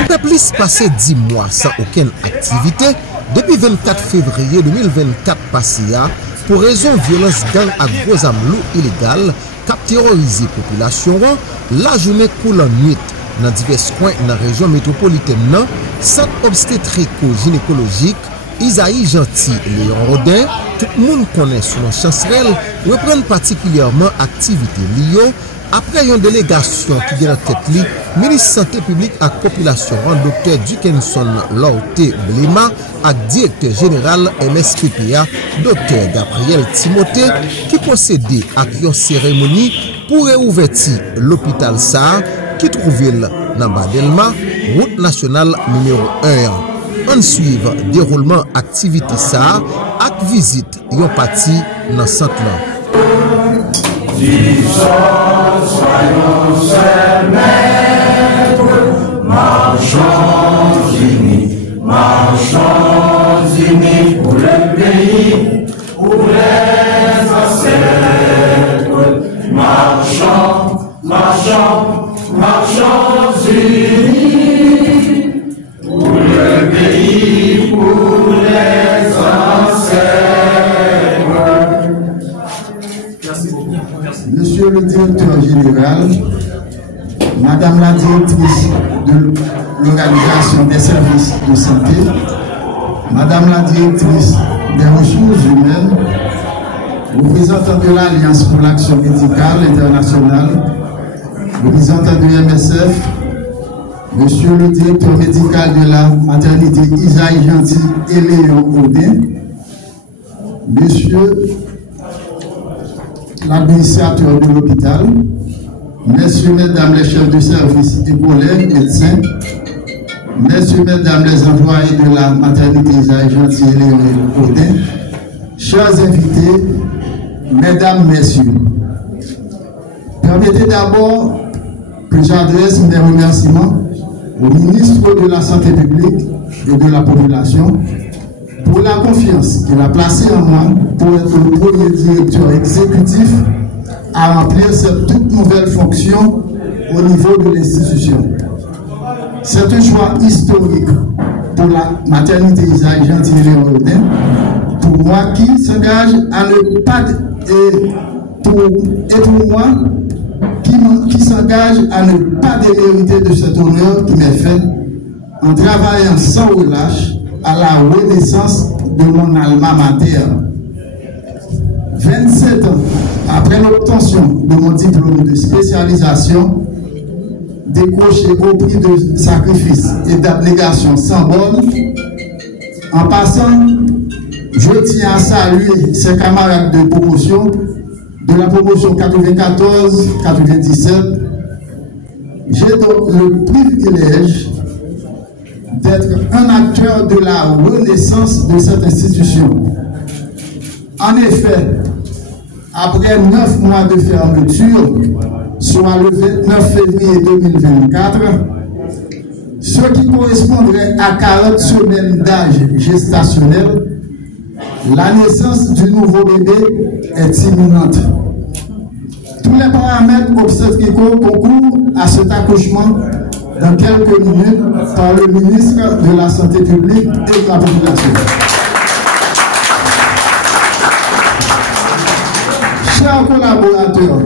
Après plus passé 10 mois sans aucune activité, depuis 24 février 2024 passé, pour raison violence gang à gros amelou illégal, cap terrorisé population, la journée coule en nuit dans divers coins dans la région métropolitaine, centre obstétrico-gynécologique, Isaïe Gentil, Léon Rodin, tout le monde connaît sous le chancerelle, reprennent particulièrement activité liée. Après une délégation qui vient en tête, ministre Santé publique et population, Dr. Dickinson Lorté Blema, et directeur général MSPPA, Dr. Gabriel Timothée, qui procédait à une cérémonie pour réouvertir l'hôpital SAR qui trouvait dans Badelma, route nationale numéro 1. On suit déroulement activité SAR et visite yon parti dans le centre. Soyons ses maîtres, marchons unis pour le pays, pour les ancêtres. Marchons unis pour le pays, pour les ancêtres. Monsieur le directeur général, Madame la directrice de l'organisation des services de santé, Madame la directrice des ressources humaines, représentant de l'Alliance pour l'action médicale internationale, représentant de MSF, Monsieur le directeur médical de la maternité Isaïe Gentil et Léon Rodin, Monsieur l'administrateur de l'hôpital, messieurs, mesdames les chefs de service et collègues médecins, messieurs, mesdames les employés de la maternité Isaïe Gentil et Léon Rodin, chers invités, mesdames, messieurs, permettez d'abord que j'adresse mes remerciements au ministre de la Santé publique et de la population pour la confiance qu'il a placée en moi pour être le premier directeur exécutif à remplir cette toute nouvelle fonction au niveau de l'institution. C'est un choix historique pour la maternité Isaïe Gentil et Léon Rodin, pour moi qui s'engage à ne pas pour moi qui s'engage à ne pas démériter de cet honneur qui m'est fait en travaillant sans relâche à la renaissance de mon alma mater. 27 ans après l'obtention de mon diplôme de spécialisation, décroché au prix de sacrifice et d'abnégation sans borne, en passant, je tiens à saluer ses camarades de promotion de la promotion 94-97. J'ai donc le privilège d'être un acteur de la renaissance de cette institution. En effet, après 9 mois de fermeture, soit le 29 février 2024, ce qui correspondrait à 40 semaines d'âge gestationnel, la naissance du nouveau bébé est imminente. Tous les paramètres obstétricaux concourent à cet accouchement dans quelques minutes par le ministre de la Santé publique et de la population. Chers collaborateurs,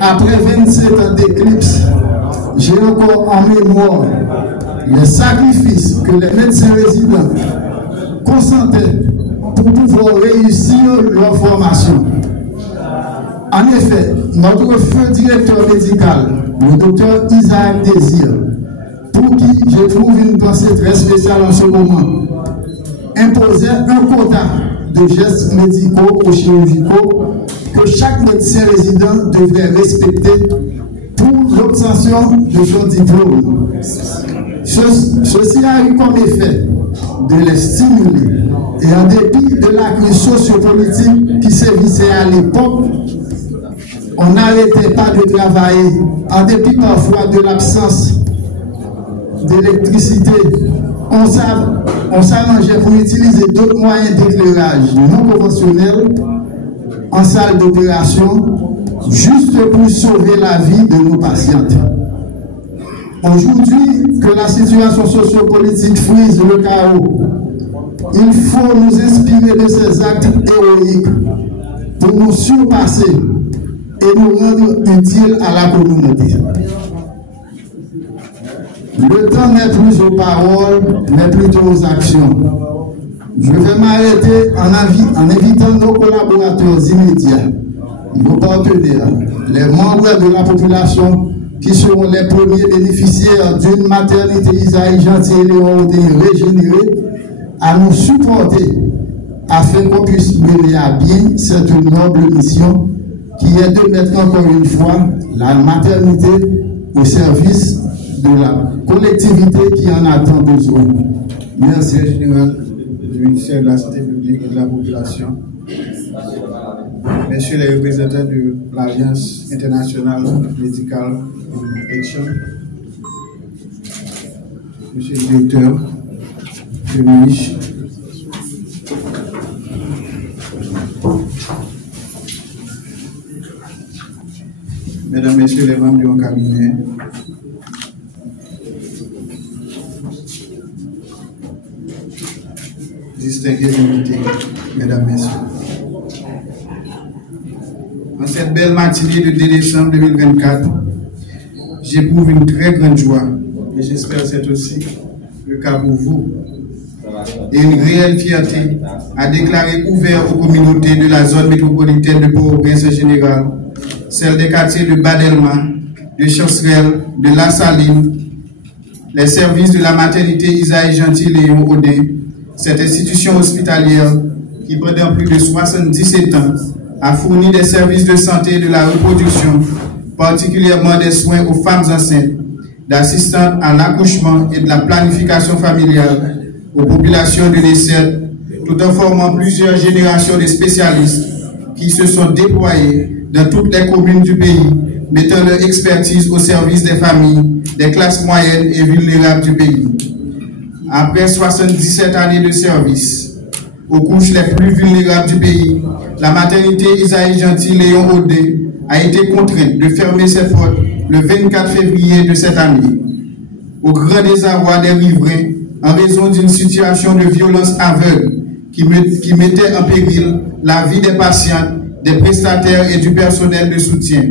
après 27 ans d'éclipse, j'ai encore en mémoire les sacrifices que les médecins résidents consentaient pour pouvoir réussir leur formation. En effet, notre feu directeur médical, le docteur Isaac Désir, pour qui je trouve une pensée très spéciale en ce moment, imposait un quota de gestes médicaux ou chirurgicaux que chaque médecin résident devrait respecter pour l'obtention de son diplôme. Ceci a eu comme effet de les stimuler. Et en dépit de la crise sociopolitique qui sévissait à l'époque, on n'arrêtait pas de travailler, en dépit parfois de l'absence d'électricité. On s'arrangeait pour utiliser d'autres moyens d'éclairage non conventionnels en salle d'opération, juste pour sauver la vie de nos patientes. Aujourd'hui, que la situation sociopolitique frise le chaos, il faut nous inspirer de ces actes héroïques pour nous surpasser et nous rendre utiles à la communauté. Le temps n'est plus aux paroles, mais plutôt aux actions. Je vais m'arrêter en invitant nos collaborateurs immédiats, nos partenaires, les membres de la population qui seront les premiers bénéficiaires d'une maternité Isaïe Gentil et Léon Odé régénérée à nous supporter afin qu'on puisse mener à bien cette noble mission qui est de mettre encore une fois la maternité au service de la collectivité qui en a tant besoin. Merci. Général du ministère de la Santé publique et de la population, messieurs les représentants de l'Alliance internationale médicale Action, monsieur le directeur, monsieur le ministre, mesdames, messieurs les membres du cabinet, distingués invités, mesdames, messieurs. En cette belle matinée de 2 décembre 2024, j'éprouve une très grande joie, et j'espère que c'est aussi le cas pour vous, et une réelle fierté à déclarer ouvert aux communautés de la zone métropolitaine de Port-au-Prince en général, celle des quartiers de Badelma, de Chancerelle, de La Saline, les services de la maternité Isaïe Gentil Léon Odé, cette institution hospitalière qui pendant plus de 77 ans a fourni des services de santé et de la reproduction, particulièrement des soins aux femmes enceintes, d'assistance à l'accouchement et de la planification familiale aux populations de l'ESSET, tout en formant plusieurs générations de spécialistes qui se sont déployés dans toutes les communes du pays, mettant leur expertise au service des familles, des classes moyennes et vulnérables du pays. Après 77 années de service aux couches les plus vulnérables du pays, la maternité Isaïe Gentil Léon Odé a été contrainte de fermer ses portes le 24 février de cette année, au grand désarroi des riverains en raison d'une situation de violence aveugle qui mettait en péril la vie des patients, des prestataires et du personnel de soutien.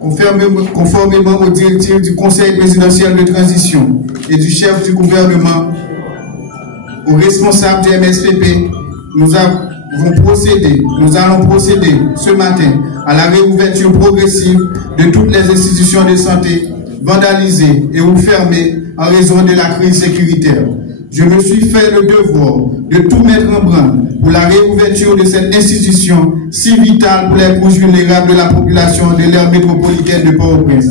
Conformément aux directives du Conseil présidentiel de transition et du chef du gouvernement, aux responsables du MSPP, nous allons procéder ce matin à la réouverture progressive de toutes les institutions de santé vandalisées et ou fermées en raison de la crise sécuritaire. Je me suis fait le devoir de tout mettre en branle pour la réouverture de cette institution si vitale pour les couches vulnérables de la population de l'aire métropolitaine de Port-au-Prince.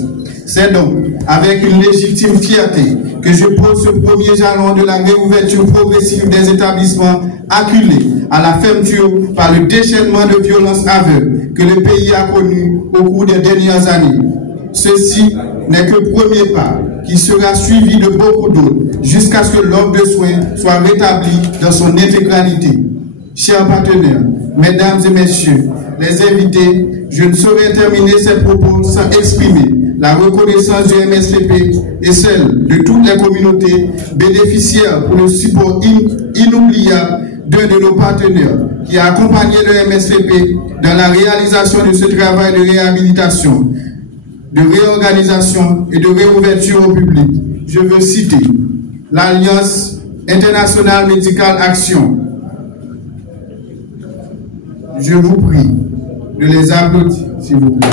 C'est donc avec une légitime fierté que je pose ce premier jalon de la réouverture progressive des établissements acculés à la fermeture par le déchaînement de violences aveugles que le pays a connu au cours des dernières années. Ceci n'est que le premier pas qui sera suivi de beaucoup d'autres jusqu'à ce que l'offre de soins soit rétablie dans son intégralité. Chers partenaires, mesdames et messieurs, les invités, je ne saurais terminer ces propos sans exprimer la reconnaissance du MSPP et celle de toutes les communautés bénéficiaires pour le support inoubliable d'un de nos partenaires qui a accompagné le MSPP dans la réalisation de ce travail de réhabilitation, de réorganisation et de réouverture au public. Je veux citer l'Alliance internationale médicale Action. Je vous prie de les applaudir, s'il vous plaît.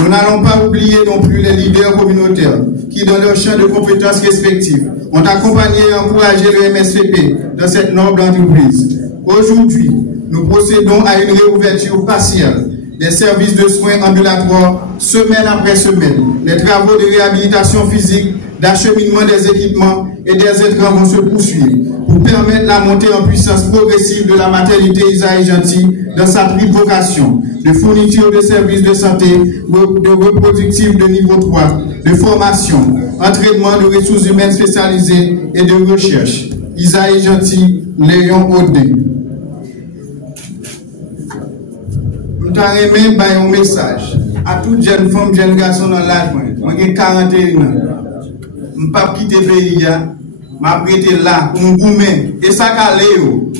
Nous n'allons pas oublier non plus les leaders communautaires qui, dans leurs champs de compétences respectifs, ont accompagné et encouragé le MSPP dans cette noble entreprise. Aujourd'hui, nous procédons à une réouverture partielle des services de soins ambulatoires semaine après semaine. Les travaux de réhabilitation physique, d'acheminement des équipements et des intrants vont se poursuivre pour permettre la montée en puissance progressive de la maternité Isaïe Gentil dans sa triple vocation de fourniture de services de santé, de reproductifs de niveau 3, de formation, entraînement de ressources humaines spécialisées et de recherche. Isaïe Gentil, Léon Odé. Je remets un message à toutes jeunes femmes, jeunes garçons dans l'âge. Moi, j'ai 41 ans. Je ne peux pas quitter le pays. Je vais prêter là pour nous goumer. Et ça, je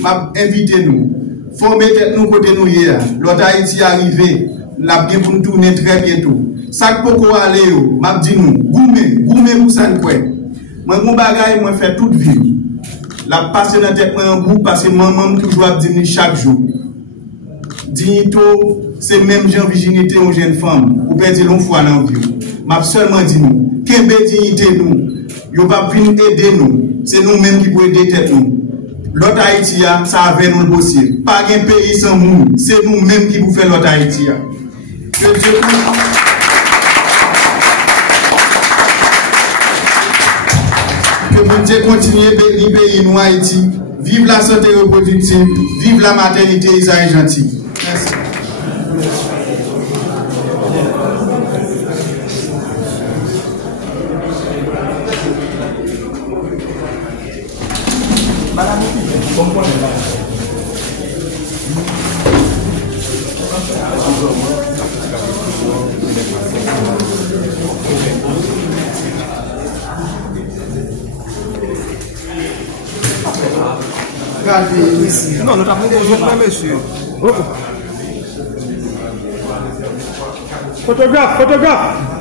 vais inviter nous. Il faut mettre nous côté nous hier. L'autre Haïti est arrivé. La bien pour nous tourner très bientôt. Ça que pour aller, je dis nous, goumer pour ça nous quoi. Moi, mon bagage, moi, fait toute vie. La passer dans tête un bout parce que maman toujours dit chaque jour. Dignité, c'est même genre virginité aux jeunes femmes. Ou perdre l'on foi dans vie. M'a seulement dit nous, quelle dignité nous. Yo pas venir aider nous. C'est nous-mêmes qui pouvons aider tête nous. L'autre Haïti, ça avait nous le dossier. Pas un pays sans nous. C'est nous-mêmes qui pouvons faire l'autre Haïti. Que Dieu continue les pays nous Haïti. Vive la santé reproductive. Vive la maternité, Isaïe Gentil. Merci. Non, nous avons besoin, monsieur. Photographe.